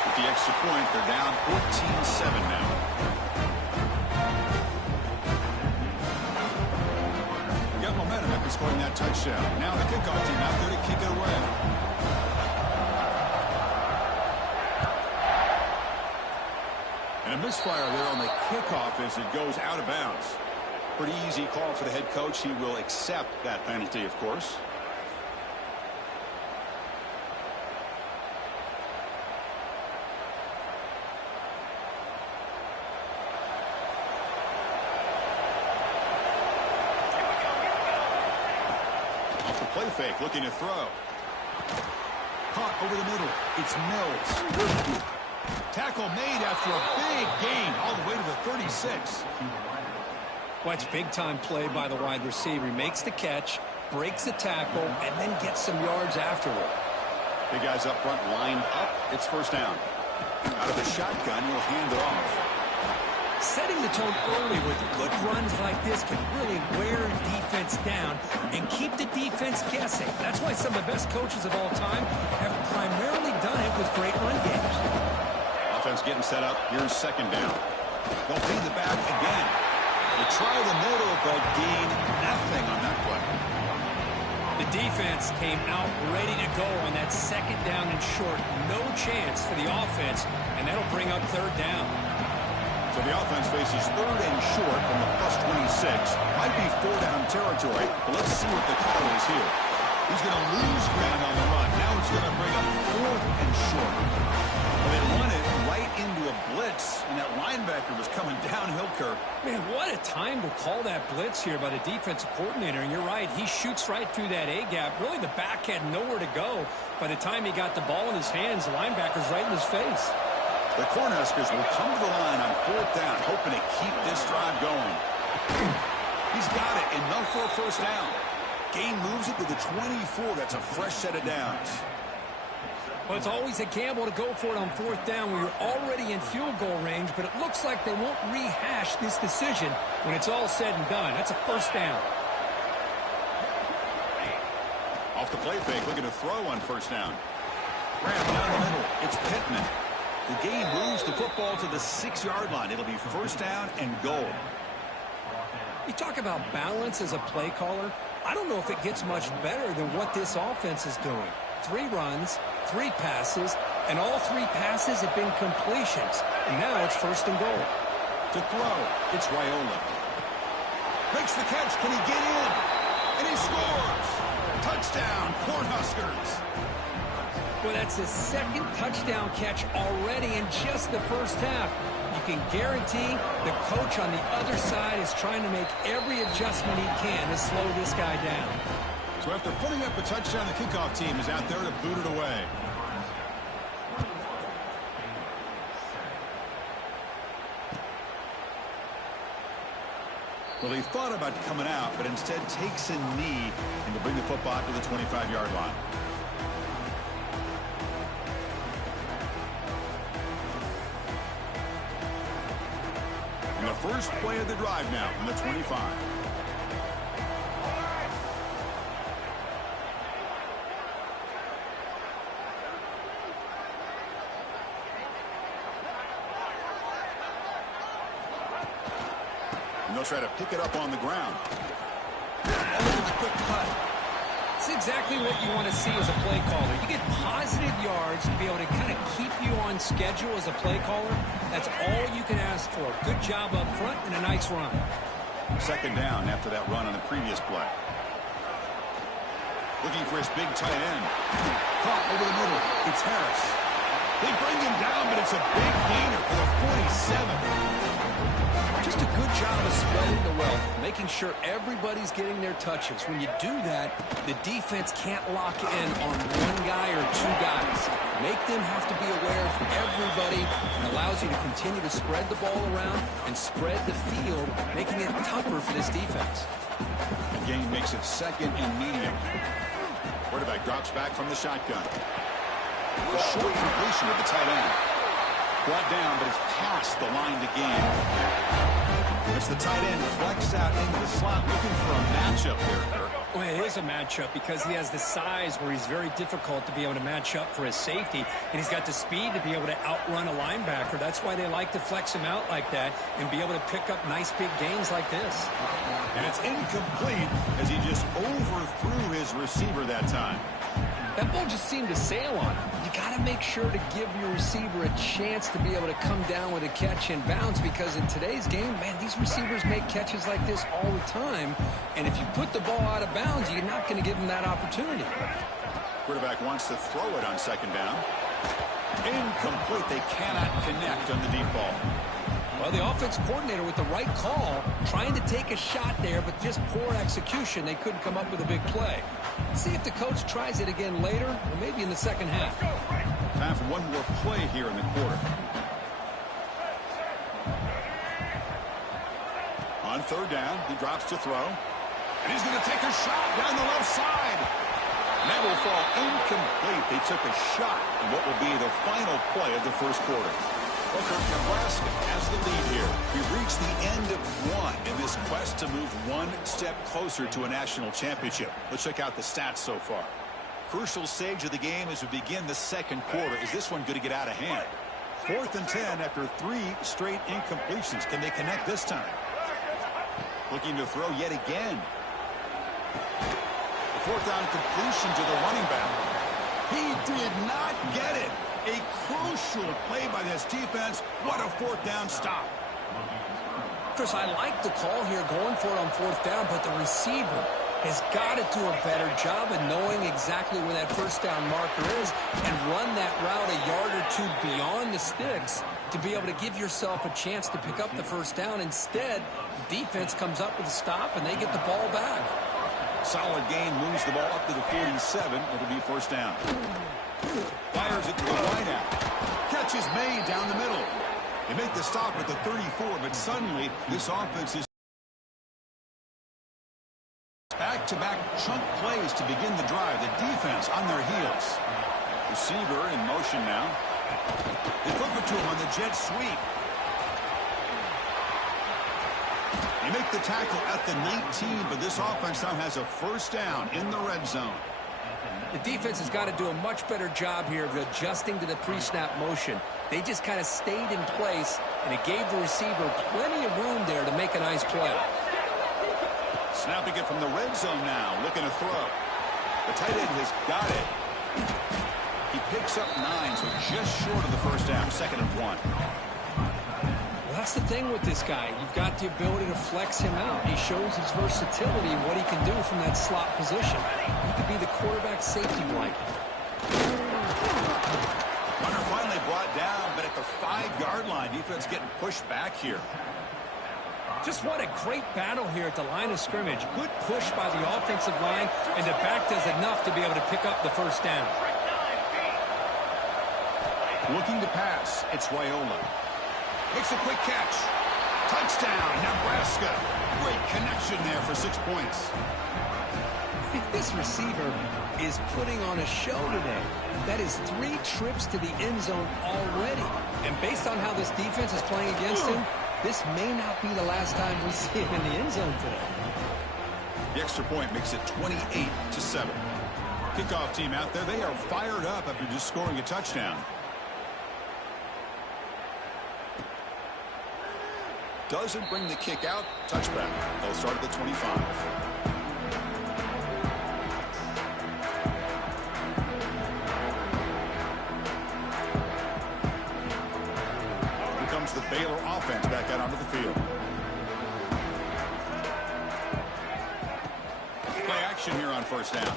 With the extra point, they're down 14-7 now. Got momentum after scoring that touchdown. Now the kickoff team out there to kick it away. And a misfire there on the kickoff as it goes out of bounds. Pretty easy call for the head coach. He will accept that penalty, of course. Off the play fake, looking to throw. Caught over the middle. It's Mills. Tackle made after a big gain all the way to the 36. Watch big-time play by the wide receiver. He makes the catch, breaks the tackle, and then gets some yards afterward. Big guys up front lined up. It's first down. Out of the shotgun, he'll hand it off. Setting the tone early with good runs like this can really wear a defense down and keep the defense guessing. That's why some of the best coaches of all time have primarily done it with great run games. Offense getting set up. Here's second down. They'll feed the back again. They try the middle, but gain nothing on that play. The defense came out ready to go on that second down and short. No chance for the offense, and that'll bring up third down. So the offense faces third and short from the +26. Might be four-down territory, but let's see what the call is here. He's going to lose ground on the run. Now it's going to bring up fourth and short. Well, they run it right into a blitz, and that linebacker was coming downhill, Kirk. Man, what a time to call that blitz here by the defensive coordinator. And you're right, he shoots right through that A-gap. Really, the back had nowhere to go. By the time he got the ball in his hands, the linebacker's right in his face. The Cornhuskers will come to the line on fourth down, hoping to keep this drive going. He's got it, enough for a first down. Gain moves it to the 24. That's a fresh set of downs. Well, it's always a gamble to go for it on fourth down when you're already in field goal range, but it looks like they won't rehash this decision when it's all said and done. That's a first down. Off the play fake, looking to throw on first down. Ram down the middle. It's Pittman. The game moves the football to the 6-yard line. It'll be first down and goal. You talk about balance as a play caller. I don't know if it gets much better than what this offense is doing. 3 runs, 3 passes, and all 3 passes have been completions. And now it's first and goal. To throw, it's Raiola. Makes the catch. Can he get in? And he scores. Touchdown, Cornhuskers. Well, that's his second touchdown catch already in just the first half. You can guarantee the coach on the other side is trying to make every adjustment he can to slow this guy down. So after putting up a touchdown, the kickoff team is out there to boot it away. Well, he thought about coming out, but instead takes a knee and will bring the football to the 25-yard line. And the first play of the drive now from the 25. And they'll try to pick it up on the ground. Oh, look at the quick cut. It's exactly what you want to see as a play caller. You get positive yards to be able to kind of keep you on schedule as a play caller. That's all you can ask for. Good job up front and a nice run. Second down after that run on the previous play. Looking for his big tight end. Caught over the middle. It's Harris. They bring him down, but it's a big gainer for the 47. Just a good job of spreading the wealth, making sure everybody's getting their touches. When you do that, the defense can't lock in on one guy or 2 guys. Make them have to be aware of everybody and allows you to continue to spread the ball around and spread the field, making it tougher for this defense. The game makes it second and medium. Quarterback drops back from the shotgun. A short completion of the tight end. Brought down, but it's past the line to gain. It's the tight end flex out into the slot, looking for a matchup here. Well, it is a matchup because he has the size where he's very difficult to be able to match up for his safety, and he's got the speed to be able to outrun a linebacker. That's why they like to flex him out like that and be able to pick up nice big gains like this. And it's incomplete as he just overthrew his receiver that time. That ball just seemed to sail on him. You got to make sure to give your receiver a chance to be able to come down with a catch and bounce, because in today's game, man, these receivers make catches like this all the time. And if you put the ball out of bounds, you're not going to give them that opportunity. Quarterback wants to throw it on second down. Incomplete. They cannot connect on the deep ball. Well, the offense coordinator with the right call, trying to take a shot there, but just poor execution. They couldn't come up with a big play. See if the coach tries it again later, or maybe in the second half. Time for one more play here in the quarter. On third down, he drops to throw. And he's going to take a shot down the left side. And that will fall incomplete. They took a shot in what will be the final play of the first quarter. Okay, Nebraska has the lead here. We've reached the end of one in this quest to move one step closer to a national championship. Let's check out the stats so far. Crucial stage of the game as we begin the second quarter. Is this one going to get out of hand? 4th and 10 after 3 straight incompletions. Can they connect this time? Looking to throw yet again. The 4th down completion to the running back. He did not get it. A crucial play by this defense. What a 4th down stop. Chris, I like the call here going for it on 4th down, but the receiver has got to do a better job of knowing exactly where that first down marker is and run that route a yard or two beyond the sticks to be able to give yourself a chance to pick up the first down. Instead, the defense comes up with a stop and they get the ball back. Solid gain, moves the ball up to the 47. It'll be first down. Fires it to the right out. Catch is made down the middle. They make the stop at the 34, but suddenly this offense is back-to-back chunk plays to begin the drive. The defense on their heels. Receiver in motion now. They flip it to him on the jet sweep. They make the tackle at the 19, but this offense now has a first down in the red zone. The defense has got to do a much better job here of adjusting to the pre-snap motion. They just kind of stayed in place, and it gave the receiver plenty of room there to make a nice play. Snapping it from the red zone now, looking to throw. The tight end has got it. He picks up 9, so just short of the first down, 2nd and 1. Well, that's the thing with this guy. You've got the ability to flex him out. He shows his versatility and what he can do from that slot position. He could be the quarterback safety blanket. Runner finally brought down, but at the 5-yard line, defense getting pushed back here. Just what a great battle here at the line of scrimmage. Good push by the offensive line, and the back does enough to be able to pick up the first down. Looking to pass, it's Raiola. Makes a quick catch. Touchdown, Nebraska. Great connection there for 6 points. This receiver is putting on a show today. That is 3 trips to the end zone already. And based on how this defense is playing against him, this may not be the last time we see him in the end zone today. The extra point makes it 28-7. Kickoff team out there, they are fired up after just scoring a touchdown. Doesn't bring the kick out. Touchback. They'll start at the 25. Here comes the Baylor offense back out onto the field. Play action here on first down.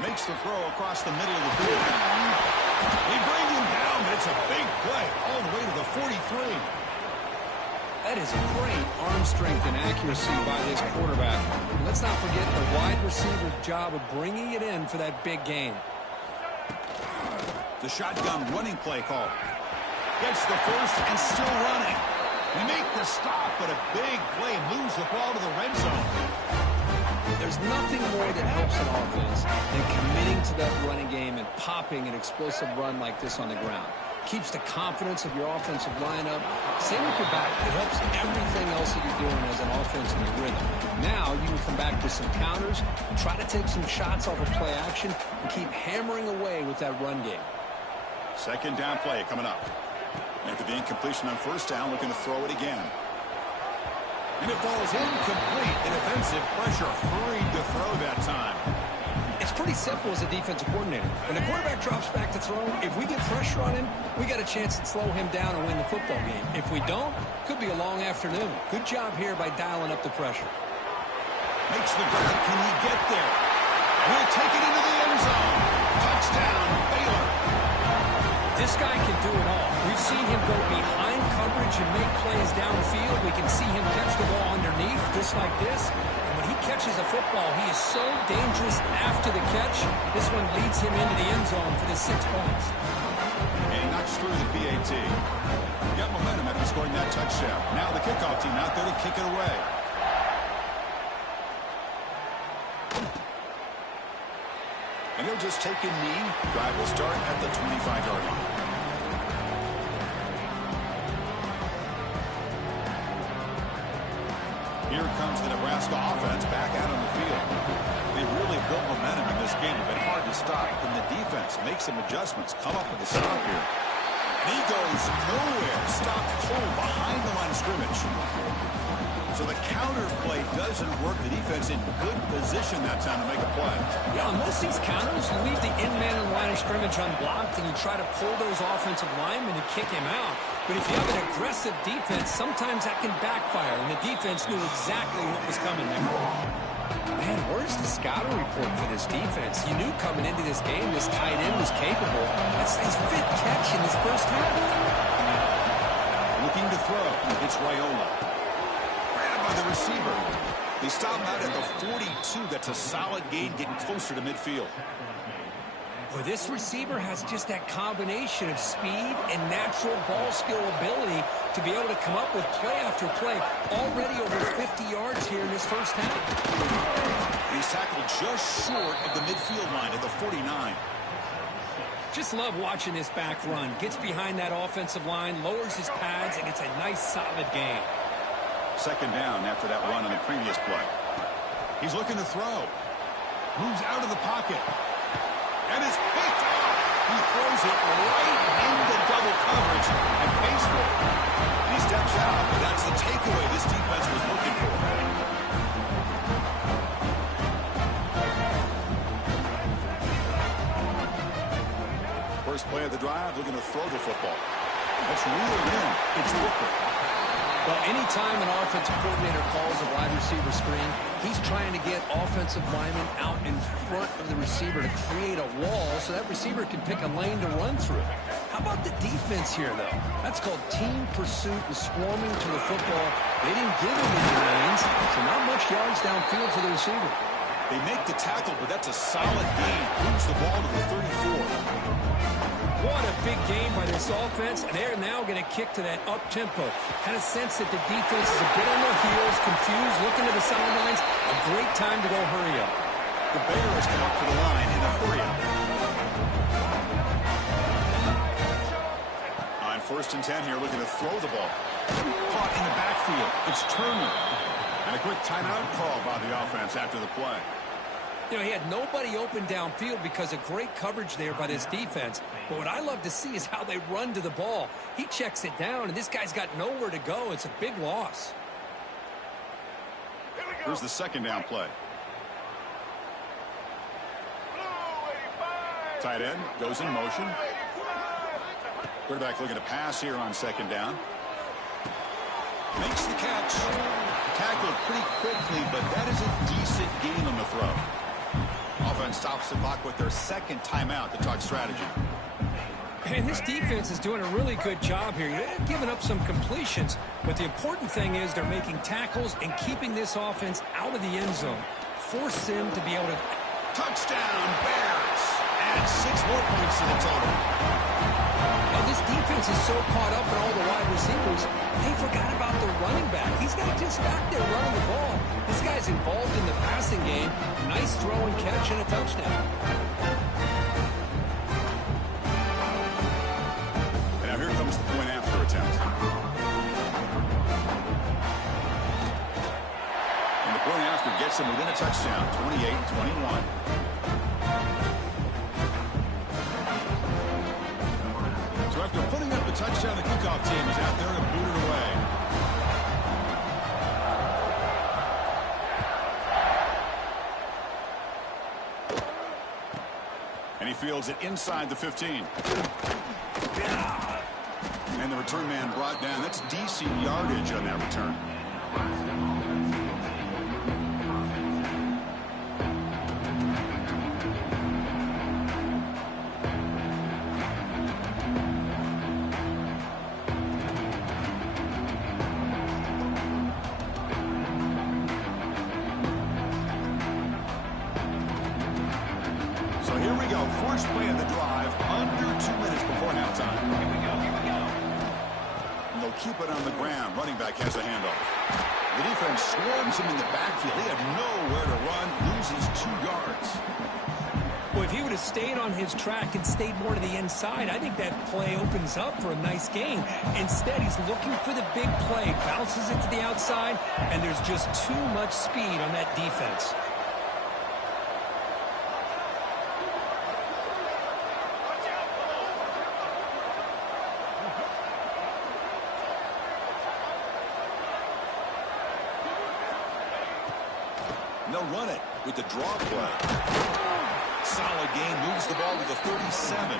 Makes the throw across the middle of the field. They bring him down, but it's a big play all the way to the 43. That is great arm strength and accuracy by this quarterback. And let's not forget the wide receiver's job of bringing it in for that big gain. The shotgun running play call. Gets the first and still running. They make the stop, but a big play moves the ball to the red zone. There's nothing more that helps an offense than committing to that running game and popping an explosive run like this on the ground. Keeps the confidence of your offensive lineup. Same with your back. It helps everything else that you're doing as an offense in your rhythm. Now you can come back with some counters, try to take some shots off of play action, and keep hammering away with that run game. Second down play coming up. After the incompletion on first down, looking to throw it again. And it falls incomplete. The defensive pressure hurried to throw that time. It's pretty simple as a defensive coordinator. When the quarterback drops back to throw, if we get pressure on him, we got a chance to slow him down and win the football game. If we don't, could be a long afternoon. Good job here by dialing up the pressure. Makes the grab. Can he get there? We'll take it into the end zone. Touchdown, Baylor. This guy can do it all. We've seen him go behind coverage coverage and make plays downfield. We can see him catch the ball underneath, just like this. And when he catches a football, he is so dangerous after the catch. This one leads him into the end zone for the 6 points. And he knocks through the PAT. Got momentum after scoring that touchdown. Now the kickoff team out there to kick it away. And he'll just take a knee. Drive will start at the 25-yard line. Here comes the Nebraska offense back out on the field. They really built momentum in this game. It's been hard to stop. And the defense makes some adjustments. Come up with a stop here. And he goes nowhere. Stopped cold behind the line of scrimmage. So the counter play doesn't work. The defense in good position that time to make a play. Yeah, on most of these counters, you leave the in man in the line of scrimmage unblocked and you try to pull those offensive linemen and kick him out. But if you have an aggressive defense, sometimes that can backfire, and the defense knew exactly what was coming there. Man, where's the scouting report for this defense? You knew coming into this game this tight end was capable. That's his 5th catch in his first half. Looking to throw. It's Raiola. The receiver. They stop out at the 42. That's a solid gain, getting closer to midfield. Well, this receiver has just that combination of speed and natural ball skill ability to be able to come up with play after play. Already over 50 yards here in this first half. He's tackled just short of the midfield line at the 49. Just love watching this back run. Gets behind that offensive line, lowers his pads, and it's a nice solid gain. Second down after that run on the previous play. He's looking to throw. Moves out of the pocket. And is picked off. He throws it right into double coverage and pays for it. And he steps out. That's the takeaway this defense was looking for. First play of the drive, looking to throw the football. Let's reel it in. It's Booker. Well, anytime an offensive coordinator calls a wide receiver screen, he's trying to get offensive linemen out in front of the receiver to create a wall so that receiver can pick a lane to run through. How about the defense here, though? That's called team pursuit and swarming to the football. They didn't give him any lanes, so not much yards downfield for the receiver. They make the tackle, but that's a solid gain. Moves the ball to the 34. What a big game by this offense, and they're now going to kick to that up-tempo. Kind of sense that the defense is a bit on their heels, confused, looking to the sidelines. A great time to go hurry up. The Bears come up to the line in a hurry up. On 1st and 10 here, looking to throw the ball. Caught in the backfield. It's Turner. And a quick timeout call by the offense after the play. You know, he had nobody open downfield because of great coverage there by this defense. But what I love to see is how they run to the ball. He checks it down, and this guy's got nowhere to go. It's a big loss. Here's the second down play. Tight end goes in motion. Quarterback looking to pass here on second down. Makes the catch. Tackled pretty quickly, but that is a decent gain on the throw. Offense stops the clock with their second timeout to talk strategy. And this defense is doing a really good job here. They're giving up some completions, but the important thing is they're making tackles and keeping this offense out of the end zone. Force them to be able to... Touchdown, Bears! Add 6 more points to the total. Now, this defense is so caught up in all the wide receivers, they forgot about the running back. He's not just back there running the ball. This guy's involved in the passing game. Nice throw and catch and a touchdown. And now here comes the point after attempt. And the point after gets him within a touchdown, 28-21. So after putting up the touchdown, the kickoff team is out there to boot it away. And he fields it inside the 15. And the return man brought down. That's decent yardage on that return. here we go. First play of the drive, under 2 minutes before halftime. Here we go. And they'll keep it on the ground. Running back has a handoff. The defense swarms him in the backfield. He had nowhere to run, loses 2 yards. Well, if he would have stayed on his track and stayed more to the inside, I think that play opens up for a nice gain. Instead, he's looking for the big play, bounces it to the outside, and there's just too much speed on that defense. And they'll run it with the draw play. Solid game, moves the ball to the 37.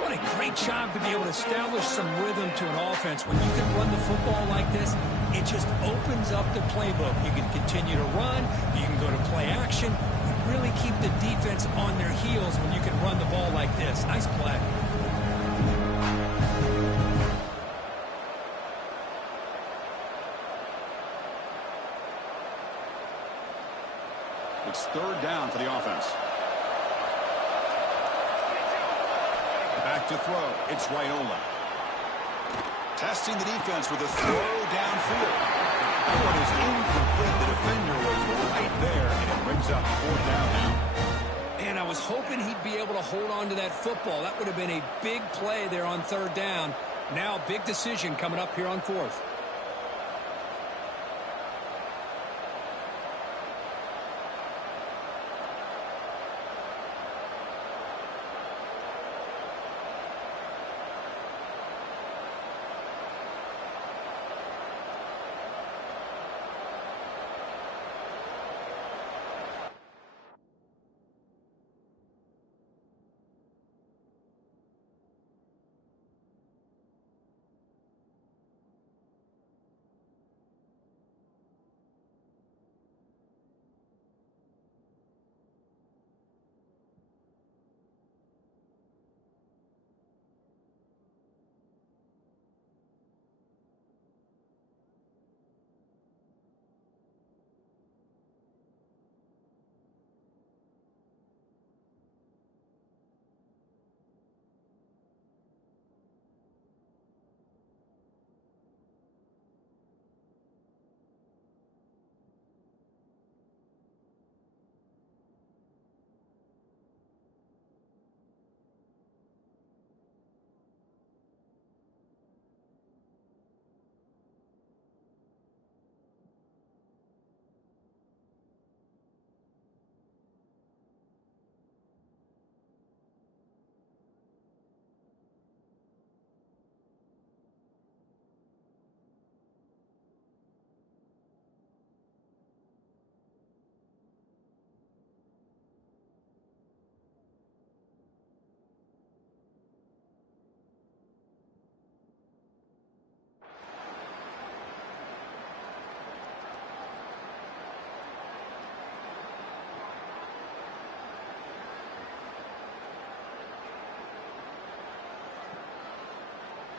What a great job to be able to establish some rhythm to an offense. When you can run the football like this, it just opens up the playbook. You can continue to run. You can go to play action. You really keep the defense on their heels when you can run the ball like this. Nice play. It's third down for the offense. Back to throw. It's Raiola. Testing the defense with a throw downfield. That one is incomplete. The defender was right there, and it brings up fourth down now. And I was hoping he'd be able to hold on to that football. That would have been a big play there on third down. Now, big decision coming up here on fourth.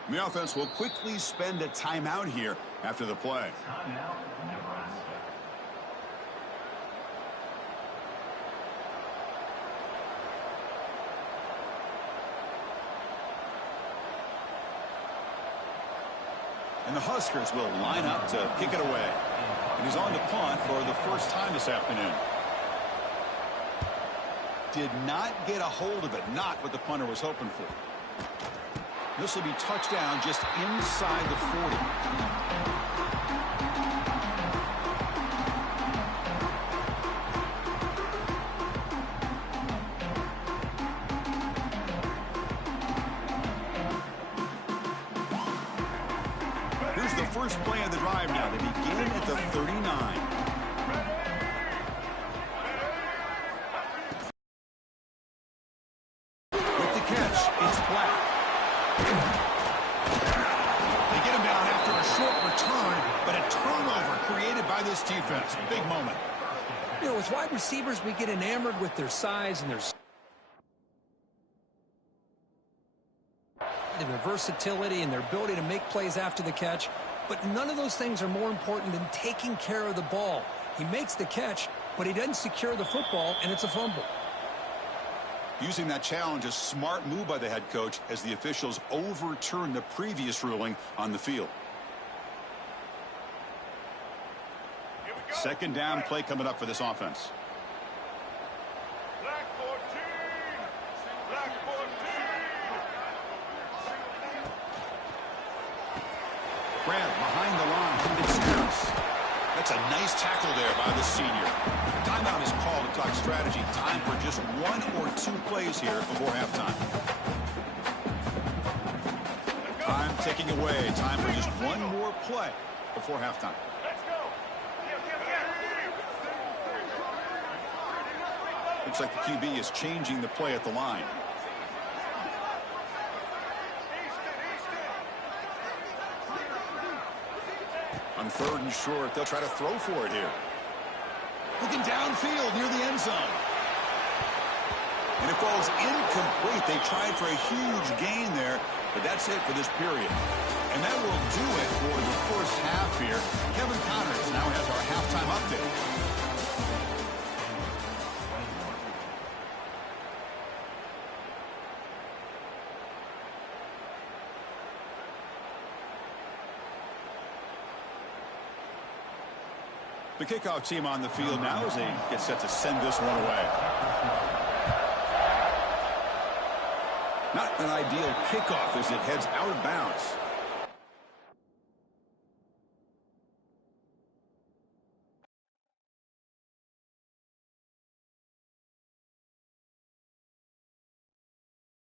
The offense will quickly spend a timeout here after the play. Timeout, Nebraska. And the Huskers will line up to kick it away. And he's on to punt for the first time this afternoon. Did not get a hold of it. Not what the punter was hoping for. This will be touchdown just inside the 40. Here's the first play of the drive now. They begin at the 39. With the catch, it's Black. They get him down after a short return, but a turnover created by this defense. Big moment. You know, with wide receivers, we get enamored with their size and their versatility and their ability to make plays after the catch. But none of those things are more important than taking care of the ball. He makes the catch, but he doesn't secure the football, and it's a fumble. Using that challenge, a smart move by the head coach as the officials overturned the previous ruling on the field. Second down play coming up for this offense. Black 14! Black 14! Grant behind the line. It's Harris. That's a nice tackle there by the senior. Timeout is called to talk strategy. Time for just 1 or 2 plays here before halftime. Time ticking away. Time for just 1 more play before halftime. Let's go! Looks like the QB is changing the play at the line. On 3rd and short, they'll try to throw for it here. Looking downfield near the end zone. And it falls incomplete. They tried for a huge gain there, but that's it for this period. And that will do it for the first half here. Kevin Connors now has our halftime update. The kickoff team on the field now as they get set to send this one away. Not an ideal kickoff as it heads out of bounds.